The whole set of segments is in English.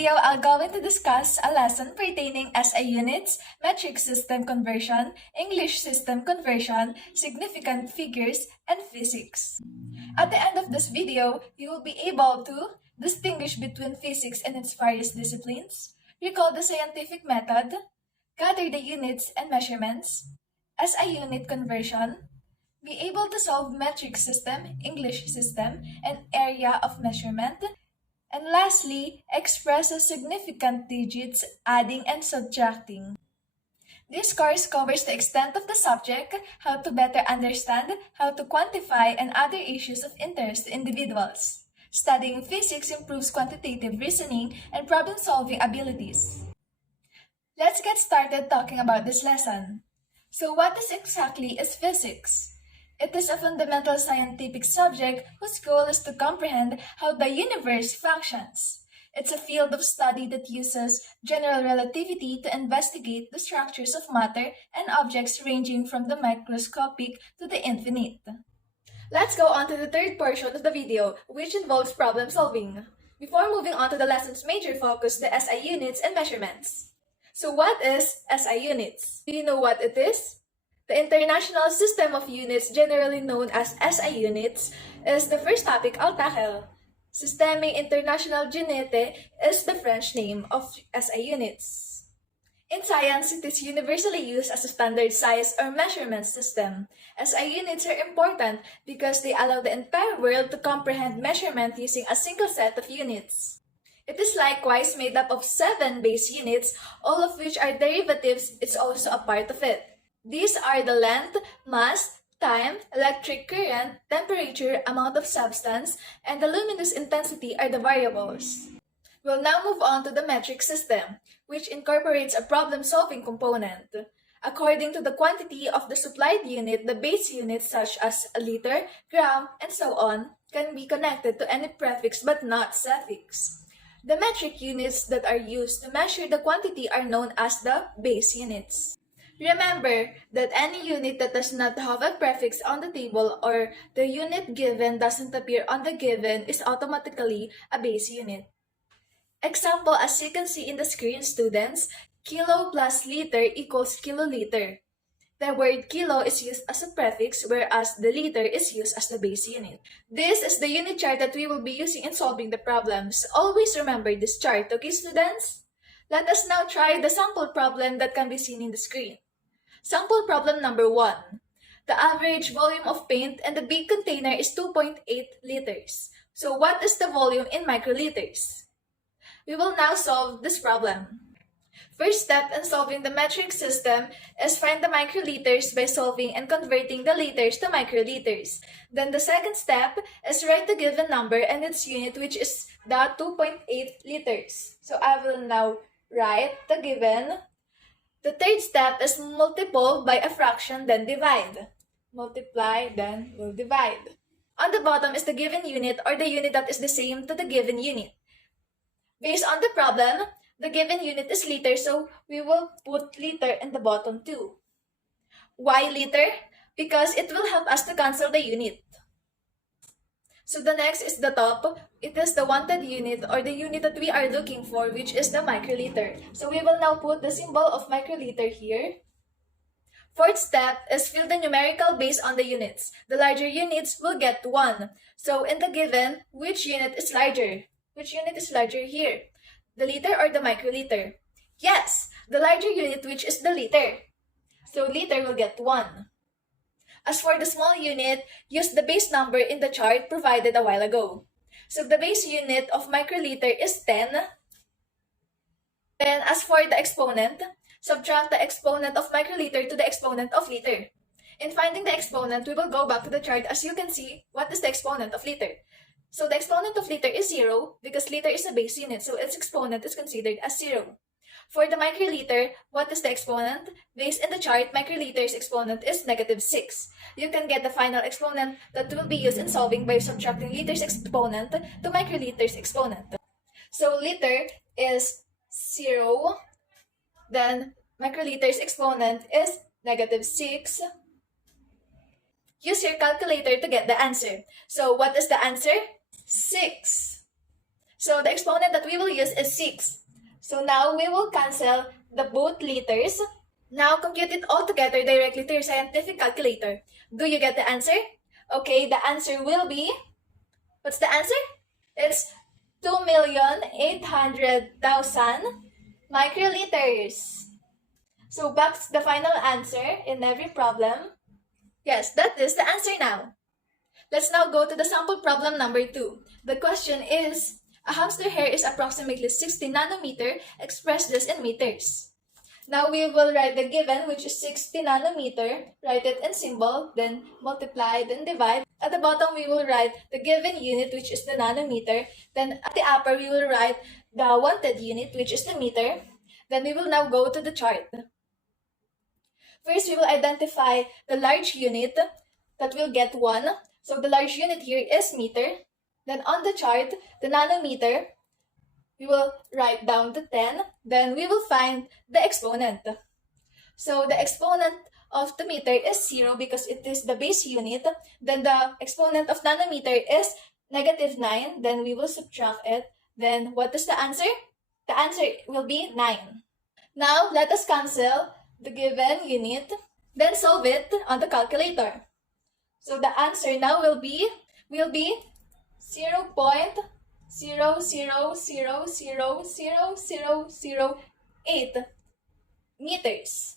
video, I'll go to discuss a lesson pertaining SI units, metric system conversion, English system conversion, significant figures, and physics. At the end of this video, you will be able to distinguish between physics and its various disciplines, recall the scientific method, gather the units and measurements, SI unit conversion, be able to solve metric system, English system, and area of measurement, and lastly, express significant digits, adding and subtracting. This course covers the extent of the subject, how to better understand, how to quantify, and other issues of interest to individuals. Studying physics improves quantitative reasoning and problem-solving abilities. Let's get started talking about this lesson. So what exactly is physics? It is a fundamental scientific subject whose goal is to comprehend how the universe functions. It's a field of study that uses general relativity to investigate the structures of matter and objects ranging from the microscopic to the infinite. Let's go on to the third portion of the video, which involves problem solving. Before moving on to the lesson's major focus, the SI units and measurements. So what is SI units? Do you know what it is? The International System of Units, generally known as SI units, is the first topic I'll tackle. Système International d'Unité is the French name of SI units. In science, it is universally used as a standard size or measurement system. SI units are important because they allow the entire world to comprehend measurement using a single set of units. It is likewise made up of 7 base units, all of which are derivatives. It's also a part of it. These are the length, mass, time, electric current, temperature, amount of substance, and the luminous intensity are the variables. We'll now move on to the metric system, which incorporates a problem-solving component. According to the quantity of the supplied unit, the base units such as a liter, gram, and so on can be connected to any prefix but not suffix. The metric units that are used to measure the quantity are known as the base units. Remember that any unit that does not have a prefix on the table or the unit given doesn't appear on the given is automatically a base unit. Example, as you can see in the screen, students, kilo plus liter equals kiloliter. The word kilo is used as a prefix, whereas the liter is used as the base unit. This is the unit chart that we will be using in solving the problems. Always remember this chart, okay students? Let us now try the sample problem that can be seen in the screen. Sample problem number 1. The average volume of paint in the big container is 2.8 liters. So what is the volume in microliters? We will now solve this problem. First step in solving the metric system is find the microliters by solving and converting the liters to microliters. Then the second step is write the given number and its unit, which is the 2.8 liters. So I will now write the given. The third step is multiply by a fraction, then divide. Multiply, then we'll divide. On the bottom is the given unit or the unit that is the same to the given unit. Based on the problem, the given unit is liter, so we will put liter in the bottom too. Why liter? Because it will help us to cancel the unit. So the next is the top. It is the wanted unit or the unit that we are looking for, which is the microliter. So we will now put the symbol of microliter here. Fourth step is fill the numerical based on the units. The larger units will get 1. So in the given, which unit is larger? Which unit is larger here? The liter or the microliter? Yes, the larger unit, which is the liter. So liter will get 1. As for the small unit, use the base number in the chart provided a while ago. So the base unit of microliter is 10. Then as for the exponent, subtract the exponent of microliter to the exponent of liter. In finding the exponent, we will go back to the chart. As you can see, what is the exponent of liter? So the exponent of liter is 0 because liter is a base unit, so its exponent is considered as 0. For the microliter, what is the exponent? Based in the chart, microliter's exponent is -6. You can get the final exponent that will be used in solving by subtracting liter's exponent to microliter's exponent. So liter is 0, then microliter's exponent is -6. Use your calculator to get the answer. So what is the answer? 6. So the exponent that we will use is 6. So now we will cancel the both liters. Now compute it all together directly to your scientific calculator. Do you get the answer? Okay, the answer will be, what's the answer? It's 2,800,000 microliters. So back to the final answer in every problem. Yes, that is the answer now. Let's now go to the sample problem number 2. The question is, a hamster hair is approximately 60 nanometer. Express this in meters. Now we will write the given, which is 60 nanometer, write it in symbol, then multiply, then divide. At the bottom, we will write the given unit, which is the nanometer. Then at the upper, we will write the wanted unit, which is the meter. Then we will now go to the chart. First, we will identify the large unit that will get 1. So the large unit here is meter. Then on the chart, the nanometer, we will write down to 10. Then we will find the exponent. So the exponent of the meter is 0 because it is the base unit. Then the exponent of nanometer is -9. Then we will subtract it. Then what is the answer? The answer will be 9. Now let us cancel the given unit. Then solve it on the calculator. So the answer now will be 0.00000008 meters.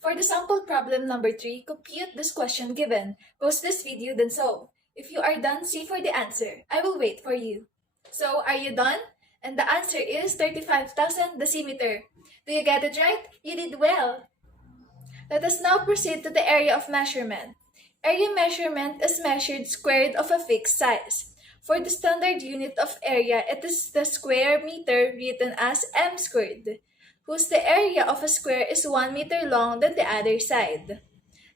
For the sample problem number 3, compute this question given. Pause this video, then solve. If you are done, see for the answer. I will wait for you. So, are you done? And the answer is 35,000 decimeter. Do you get it right? You did well. Let us now proceed to the area of measurement. Area measurement is measured squared of a fixed size. For the standard unit of area, it is the square meter written as m squared, whose the area of a square is 1 meter long than the other side.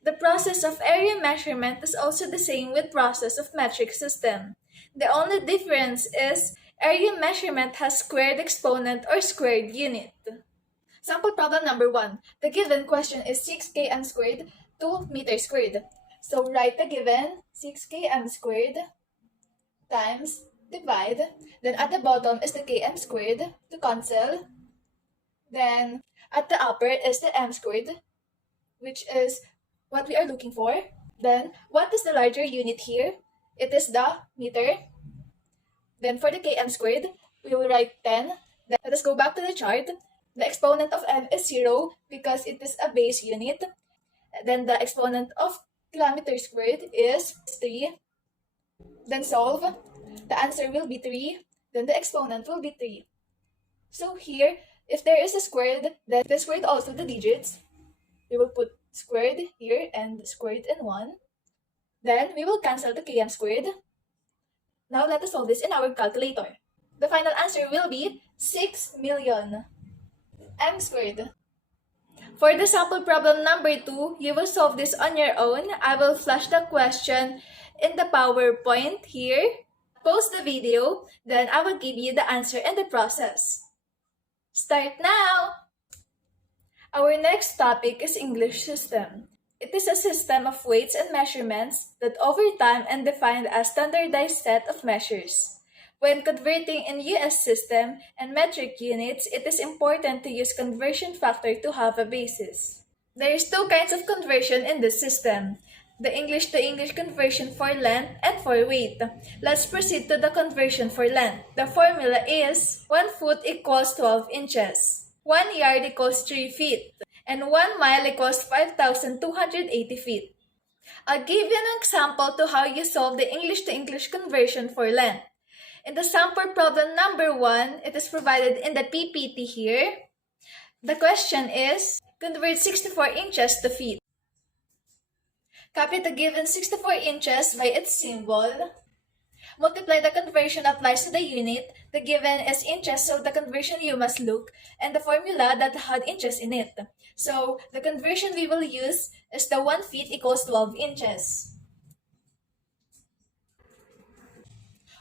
The process of area measurement is also the same with process of metric system. The only difference is area measurement has squared exponent or squared unit. Sample problem number 1. The given question is 6 km squared, 2 meters squared. So write the given 6 km squared times divide. Then at the bottom is the km squared to cancel. Then at the upper is the m squared, which is what we are looking for. Then what is the larger unit here? It is the meter. Then for the km squared, we will write 10. Then let us go back to the chart. The exponent of m is 0 because it is a base unit. Then the exponent of kilometer squared is 3. Then solve. The answer will be 3. Then the exponent will be 3. So here, if there is a squared, then the squared also the digits. We will put squared here and squared in 1. Then we will cancel the km squared. Now let us solve this in our calculator. The final answer will be 6 million m squared. For the sample problem number 2, you will solve this on your own. I will flash the question in the PowerPoint here. Pause the video, then I will give you the answer and the process. Start now! Our next topic is English system. It is a system of weights and measurements that over time and defined as standardized set of measures. When converting in US system and metric units, it is important to use conversion factor to have a basis. There is 2 kinds of conversion in this system. The English to English conversion for length and for weight. Let's proceed to the conversion for length. The formula is 1 foot equals 12 inches, 1 yard equals 3 feet, and 1 mile equals 5,280 feet. I'll give you an example to how you solve the English to English conversion for length. In the sample problem number 1, it is provided in the PPT here. The question is, convert 64 inches to feet. Copy the given 64 inches by its symbol. Multiply the conversion applies to the unit. The given is inches, so the conversion you must look, and the formula that had inches in it. So the conversion we will use is the 1 feet equals 12 inches.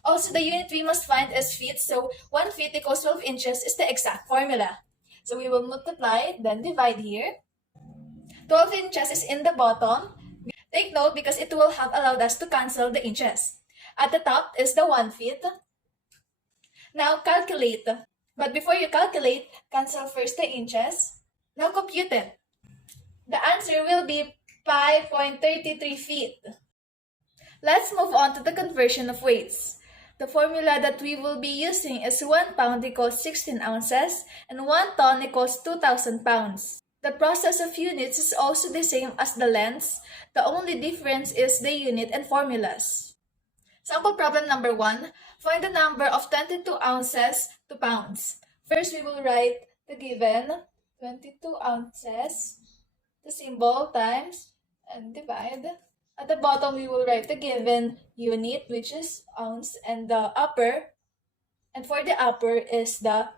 Also, the unit we must find is feet, so 1 feet equals 12 inches is the exact formula. So we will multiply, then divide here. 12 inches is in the bottom. Take note because it will have allowed us to cancel the inches. At the top is the 1 feet. Now calculate. But before you calculate, cancel first the inches. Now compute it. The answer will be 5.33 feet. Let's move on to the conversion of weights. The formula that we will be using is 1 pound equals 16 ounces and 1 ton equals 2,000 pounds. The process of units is also the same as the lengths. The only difference is the unit and formulas. Sample problem number 1. Find the number of 22 ounces to pounds. First, we will write the given 22 ounces, the symbol times, and divide. At the bottom, we will write the given unit, which is ounce, and the upper. And for the upper is the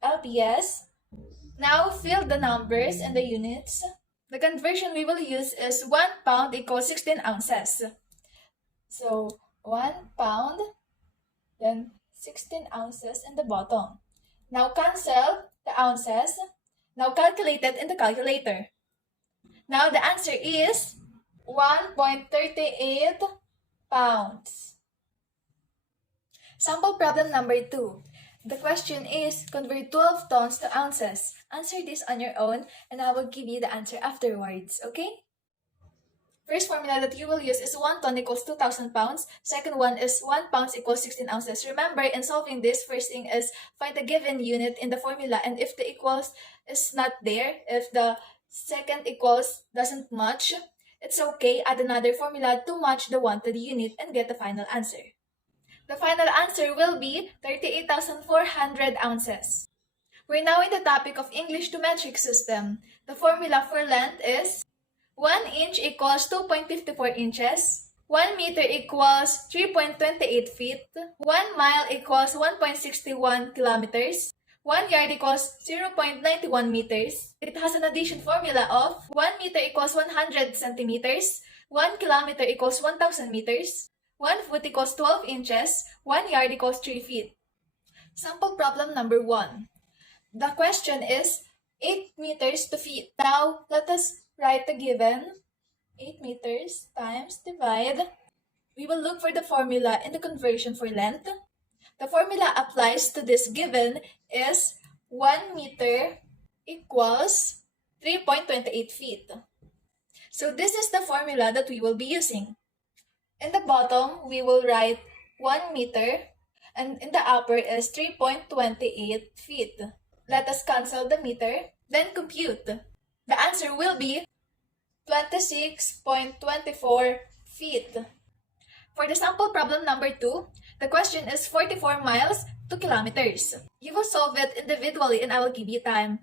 LPS. Now, fill the numbers and the units. The conversion we will use is 1 pound equals 16 ounces. So, 1 pound, then 16 ounces in the bottom. Now, cancel the ounces. Now, calculate it in the calculator. Now, the answer is 1.38 pounds. Sample problem number 2. The question is, convert 12 tons to ounces. Answer this on your own and I will give you the answer afterwards, okay? First formula that you will use is 1 ton equals 2,000 pounds. Second one is 1 pound equals 16 ounces. Remember, in solving this, first thing is find the given unit in the formula. And if the equals is not there, if the second equals doesn't match, it's okay, add another formula to match the wanted unit and get the final answer. The final answer will be 38,400 ounces. We're now in the topic of English to metric system. The formula for length is 1 inch equals 2.54 inches, 1 meter equals 3.28 feet, 1 mile equals 1.61 kilometers, 1 yard equals 0.91 meters. It has an addition formula of 1 meter equals 100 centimeters, 1 kilometer equals 1,000 meters, 1 foot equals 12 inches, 1 yard equals 3 feet. Sample problem number 1. The question is 8 meters to feet. Now, let us write the given 8 meters times divide. We will look for the formula in the conversion for length. The formula applies to this given is 1 meter equals 3.28 feet. So this is the formula that we will be using. In the bottom, we will write 1 meter and in the upper is 3.28 feet. Let us cancel the meter, then compute. The answer will be 26.24 feet. For the sample problem number 2, the question is 44 miles to kilometers. You will solve it individually and I will give you time.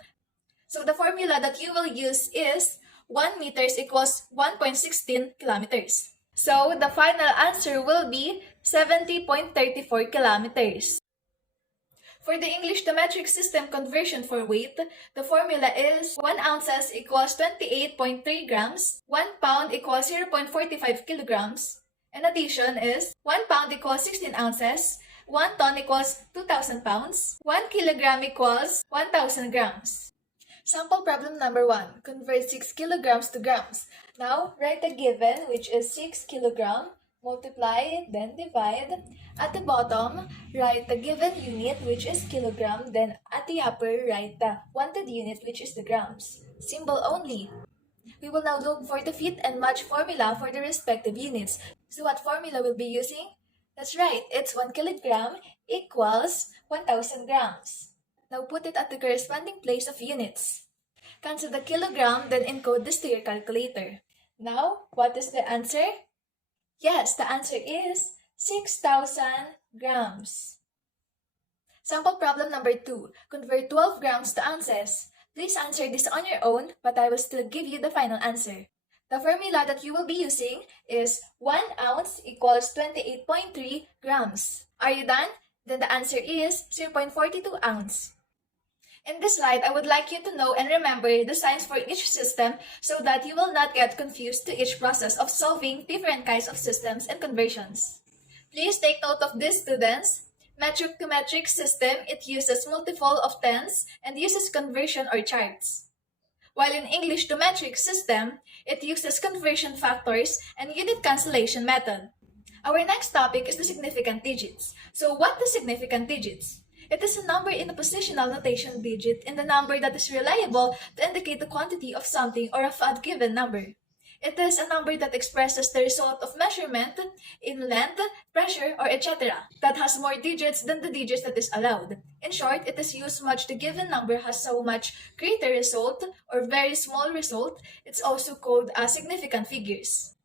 So the formula that you will use is 1 meters equals 1.16 kilometers. So the final answer will be 70.34 kilometers. For the English to metric system conversion for weight, the formula is 1 ounces equals 28.3 grams, 1 pound equals 0.45 kilograms. In addition is 1 pound equals 16 ounces, 1 ton equals 2,000 pounds, 1 kilogram equals 1,000 grams. Sample problem number 1. Convert 6 kilograms to grams. Now, write the given, which is 6 kilogram, multiply, then divide. At the bottom, write the given unit, which is kilogram, then at the upper, write the wanted unit, which is the grams. Symbol only. We will now look for the fit and match formula for the respective units. So what formula we'll be using? That's right, it's 1 kilogram equals 1,000 grams. Now put it at the corresponding place of units. Cancel the kilogram, then encode this to your calculator. Now, what is the answer? Yes, the answer is 6,000 grams. Sample problem number 2. Convert 12 grams to ounces. Please answer this on your own, but I will still give you the final answer. The formula that you will be using is 1 ounce equals 28.3 grams. Are you done? Then the answer is 0.42 ounce. In this slide, I would like you to know and remember the signs for each system so that you will not get confused to each process of solving different kinds of systems and conversions. Please take note of this, students. Metric to metric system, it uses multiple of tens and uses conversion or charts. While in English to metric system, it uses conversion factors and unit cancellation method. Our next topic is the significant digits. So what are significant digits? It is a number in a positional notation digit in the number that is reliable to indicate the quantity of something or of a given number. It is a number that expresses the result of measurement in length, pressure, or etc. that has more digits than the digits that is allowed. In short, it is used much the given number has so much greater result or very small result. It's also called as significant figures.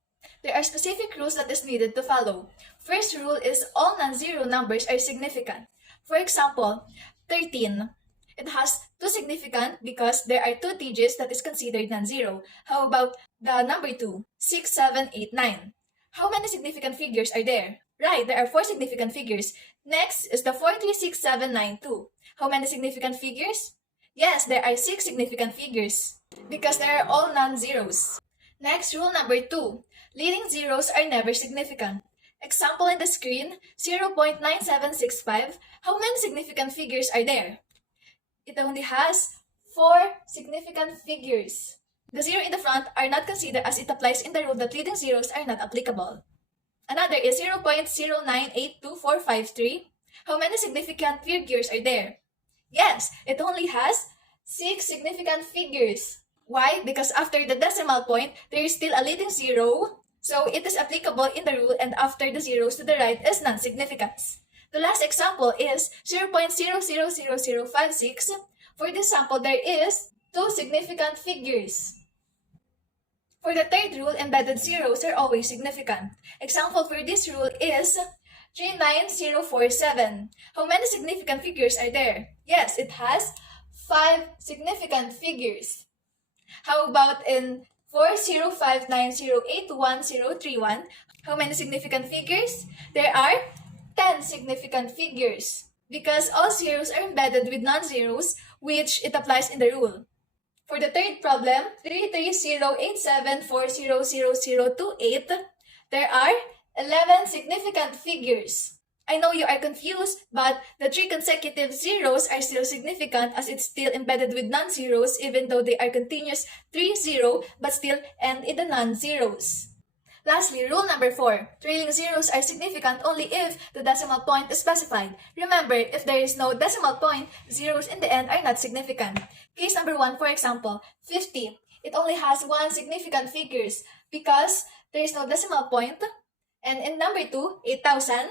There are specific rules that is needed to follow. First rule is all non-zero numbers are significant. For example, 13. It has two significant because there are two digits that is considered non-zero. How about the number 2? 6, 7, 8, 9. How many significant figures are there? Right, there are 4 significant figures. Next is the 4, 3, 6, 7, 9, 2. How many significant figures? Yes, there are 6 significant figures because they are all non-zeros. Next, rule number 2. Leading zeros are never significant. Example in the screen, 0.9765. How many significant figures are there? It only has 4 significant figures. The 0 in the front are not considered as it applies in the rule that leading zeros are not applicable. Another is 0.0982453. How many significant figures are there? Yes, it only has 6 significant figures. Why? Because after the decimal point, there is still a leading zero, so it is applicable in the rule, and after the zeros to the right is non-significance. The last example is 0.000056. For this sample, there is 2 significant figures. For the third rule, embedded zeros are always significant. Example for this rule is 39047. How many significant figures are there? Yes, it has 5 significant figures. How about in 405908131? How many significant figures? There are 10 significant figures because all zeros are embedded with non-zeros, which it applies in the rule. For the third problem, 33087400028, there are 11 significant figures. I know you are confused, but the 3 consecutive zeros are still significant as it's still embedded with non-zeros even though they are continuous 3-0 but still end in the non-zeros. Lastly, rule number 4. Trailing zeros are significant only if the decimal point is specified. Remember, if there is no decimal point, zeros in the end are not significant. Case number 1, for example, 50. It only has 1 significant figures because there is no decimal point. And in number 2, 8,000.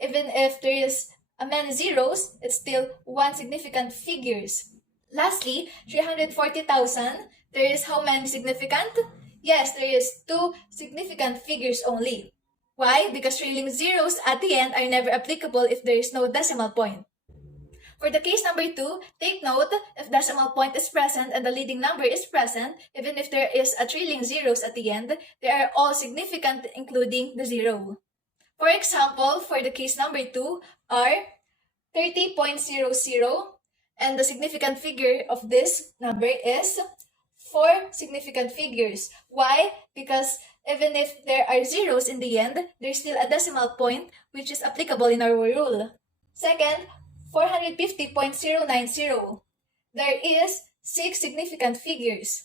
Even if there is many zeros, it's still 1 significant figures. Lastly, 340,000. There is how many significant? Yes, there is 2 significant figures only. Why? Because trailing zeros at the end are never applicable if there is no decimal point. For the case number 2, take note, if decimal point is present and the leading number is present, even if there is a trailing zeros at the end, they are all significant including the zero. For example, for the case number 2 are 30.00 and the significant figure of this number is 4 significant figures. Why? Because even if there are zeros in the end, there's still a decimal point which is applicable in our rule. Second, 450.090. There is 6 significant figures.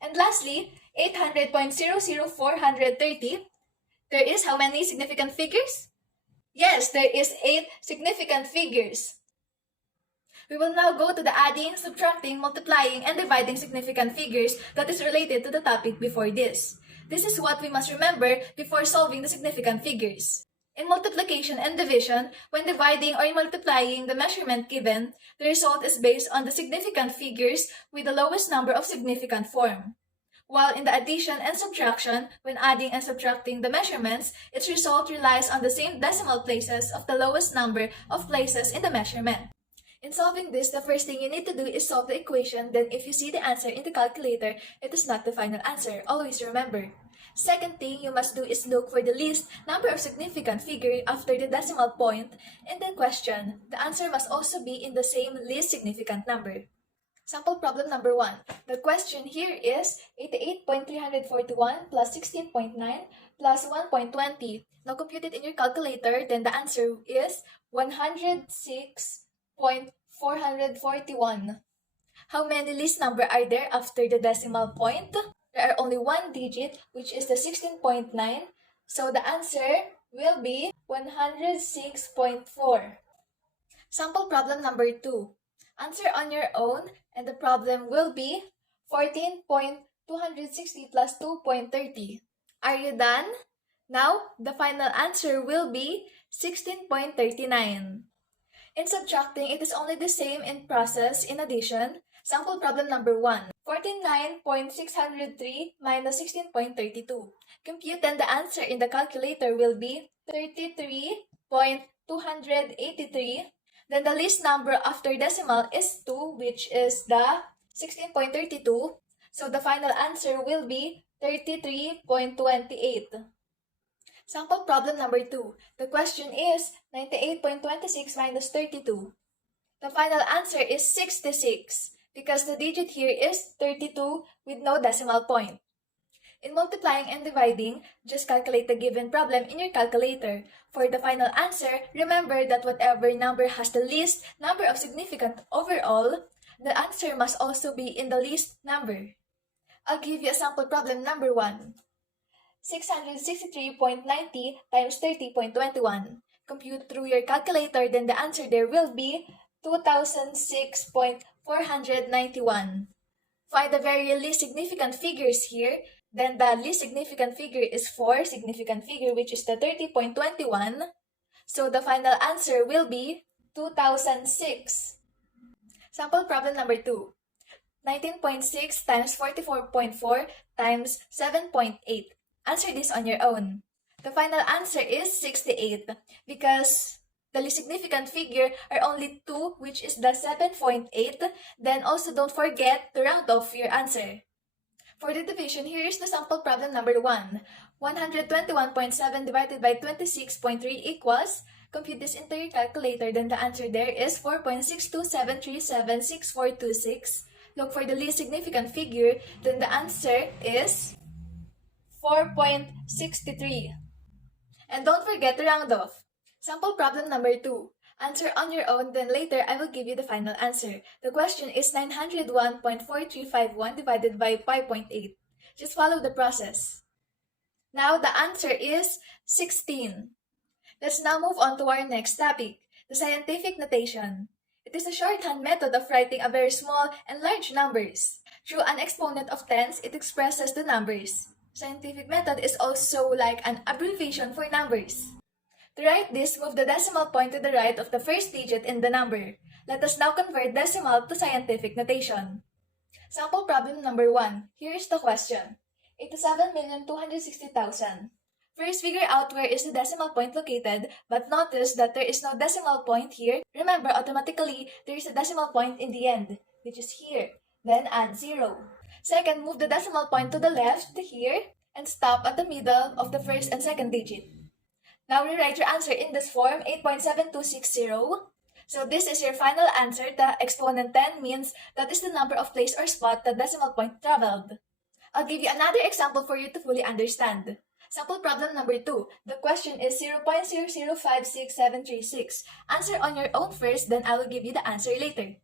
And lastly, 800.00430. There is how many significant figures? Yes, there is 8 significant figures. We will now go to the adding, subtracting, multiplying, and dividing significant figures that is related to the topic before this. This is what we must remember before solving the significant figures. In multiplication and division, when dividing or multiplying the measurement given, the result is based on the significant figures with the lowest number of significant form. While in the addition and subtraction, when adding and subtracting the measurements, its result relies on the same decimal places of the lowest number of places in the measurement. In solving this, the first thing you need to do is solve the equation. Then if you see the answer in the calculator, it is not the final answer. Always remember. Second thing you must do is look for the least number of significant figure after the decimal point in the question. The answer must also be in the same least significant number. Sample problem number 1. The question here is 88.341 plus 16.9 plus 1.20. Now compute it in your calculator, then the answer is 106.441. How many least number are there after the decimal point? There are only 1 digit, which is the 16.9. So the answer will be 106.4. Sample problem number 2. Answer on your own, and the problem will be 14.260 plus 2.30. Are you done? Now, the final answer will be 16.39. In subtracting, it is only the same in process. In addition, sample problem number 1. 49.603 minus 16.32. Compute, and the answer in the calculator will be 33.283. Then the least number after decimal is 2, which is the 16.32. So the final answer will be 33.28. Sample problem number 2. The question is 98.26 minus 32. The final answer is 66 because the digit here is 32 with no decimal point. In multiplying and dividing, just calculate the given problem in your calculator. For the final answer, remember that whatever number has the least number of significant overall, the answer must also be in the least number. I'll give you a sample problem number 1. 663.90 times 30.21. Compute through your calculator, then the answer there will be 2006.491. Find the very least significant figures here. Then the least significant figure is 4 significant figure, which is the 30.21. So the final answer will be 2006. Sample problem number 2. 19.6 times 44.4 times 7.8. Answer this on your own. The final answer is 68 because the least significant figure are only 2, which is the 7.8. Then also don't forget to round off your answer. For the division, here is the sample problem number 1. 121.7 divided by 26.3 equals, compute this into your calculator, then the answer there is 4.627376426. Look for the least significant figure, then the answer is 4.63. And don't forget to round off. Sample problem number 2. Answer on your own, then later I will give you the final answer. The question is 901.4351 divided by 5.8. Just follow the process. Now the answer is 16. Let's now move on to our next topic, the scientific notation. It is a shorthand method of writing a very small and large numbers. Through an exponent of tens, it expresses the numbers. Scientific method is also like an abbreviation for numbers. To write this, move the decimal point to the right of the first digit in the number. Let us now convert decimal to scientific notation. Sample problem number 1. Here is the question. 87,260,000. First, figure out where is the decimal point located, but notice that there is no decimal point here. Remember, automatically, there is a decimal point in the end, which is here. Then add 0. Second, move the decimal point to the left here and stop at the middle of the first and second digit. Now rewrite your answer in this form, 8.7260. So this is your final answer. The exponent 10 means that is the number of place or spot the decimal point traveled. I'll give you another example for you to fully understand. Sample problem number 2. The question is 0.0056736. Answer on your own first, then I will give you the answer later.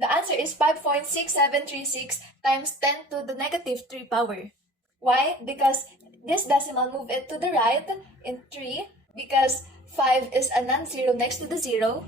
The answer is 5.6736 times 10 to the negative 3 power. Why? Because this decimal, move it to the right in 3 because 5 is a non-zero next to the 0.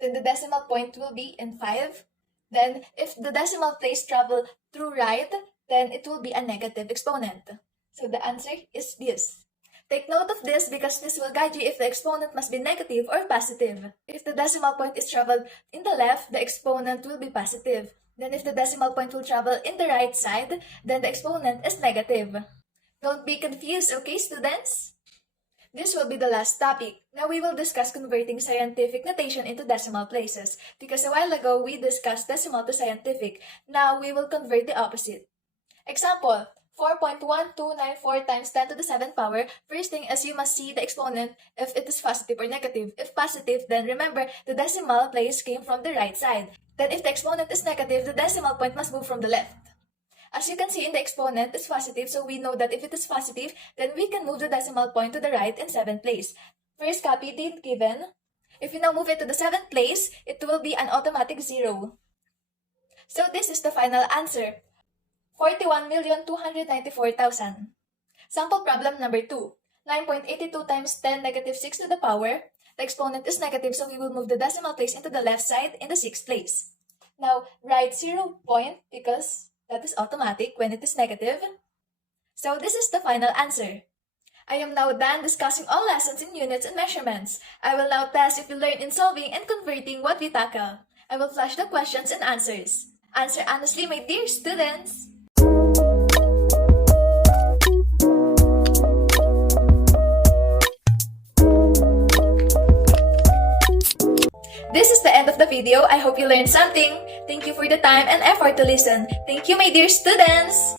Then the decimal point will be in 5. Then if the decimal place travel through right, then it will be a negative exponent. So the answer is this. Take note of this because this will guide you if the exponent must be negative or positive. If the decimal point is traveled in the left, the exponent will be positive. Then if the decimal point will travel in the right side, then the exponent is negative. Don't be confused, okay, students? This will be the last topic. Now we will discuss converting scientific notation into decimal places. Because a while ago, we discussed decimal to scientific. Now we will convert the opposite. Example, 4.1294 times 10 to the 7th power. First thing is you must see the exponent if it is positive or negative. If positive, then remember the decimal place came from the right side. Then if the exponent is negative, the decimal point must move from the left. As you can see in the exponent is positive, so we know that if it is positive, then we can move the decimal point to the right in 7th place. First copy the given. If you now move it to the 7th place, it will be an automatic 0. So this is the final answer. 41,294,000. Sample problem number 2. 9.82 times 10 negative 6 to the power. The exponent is negative, so we will move the decimal place into the left side in the 6th place. Now, write 0 point because that is automatic when it is negative. So this is the final answer. I am now done discussing all lessons in units and measurements. I will now test if you learn in solving and converting what we tackle. I will flash the questions and answers. Answer honestly, my dear students! This is the end of the video. I hope you learned something. Thank you for the time and effort to listen. Thank you, my dear students!